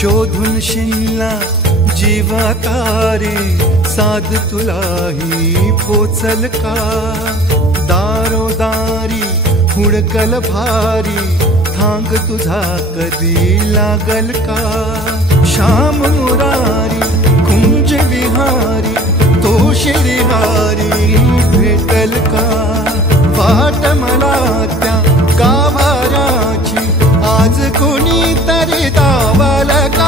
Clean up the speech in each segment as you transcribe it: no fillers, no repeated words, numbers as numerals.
शोधून शिनला जीवा तारे साध तुलाही पोचल का दारोदारी हुडकल भारी थांग तुझा कधी लागल का श्याम मुरारी कुंज विहारी तो श्रीहारी भेटल का वाट मला त्या गाभाराची आज कोणी तरी दावल का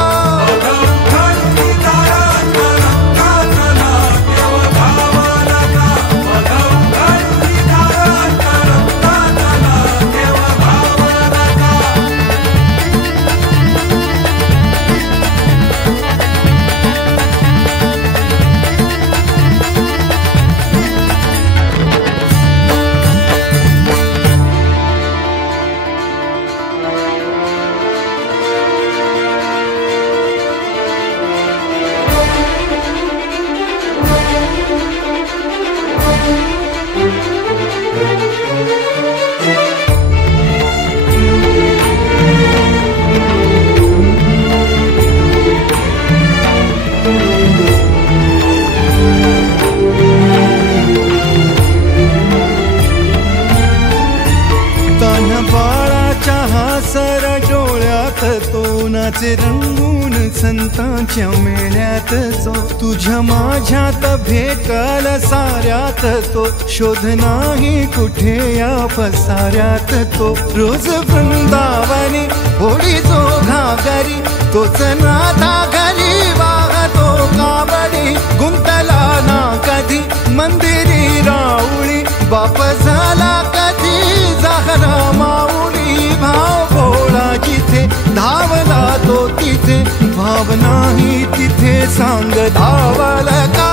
सर डोळ्यात तो नाचे रंगून संतांच्या मेळ्यात जो तुझ्या माझ्यात भेटल साऱ्यात तो शोध नाही कुठे या पसाऱ्यात तो रोज वृंदावनी होळी जो घागरी तोच नाथा घरी वाहतो कावडी गुंतला ना कधी मंदिरी राऊळी बाप झाला कधी जाहरा माऊली भाव भोळा जिथे धावला तो तिथे भाव नाही तिथे सांग धावल का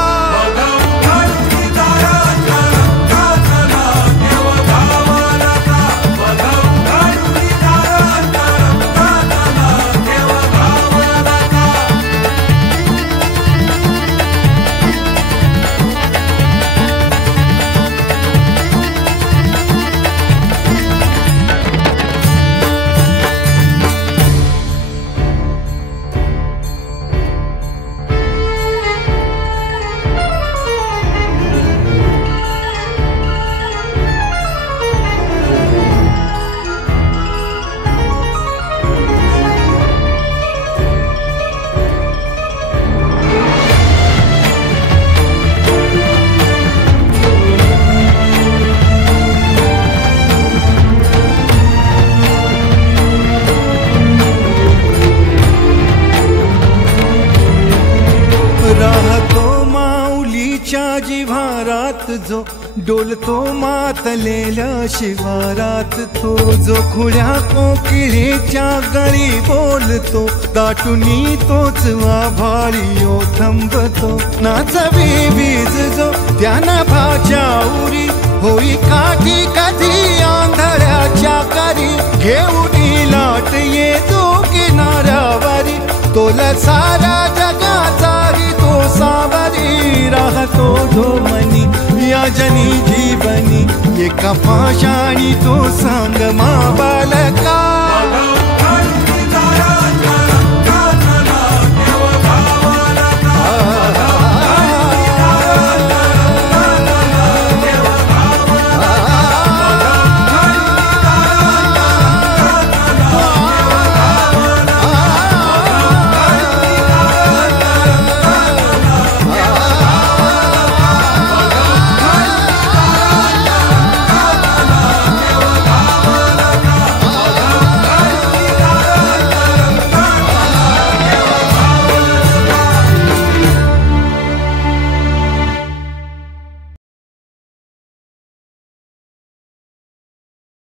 राहतो माऊलीच्या जिव्हारात जो डोलतो मातलेल्या शिवारात तो जो खुळ्या कोकिळेच्या गळी बोलतो दाटुनी तोच आभाळी ओ थंबतो नाचवी वीज जो त्यानं भाच्या उरी होई काठी कधी आंधळ्याच्या करी घेऊनी लाट येतो किनाऱ्यावरी तोला सारा जगाचाही तो सावरी राहतो धोमनी या जनी जीवनी एका पाशाणी तो सांग मा बालका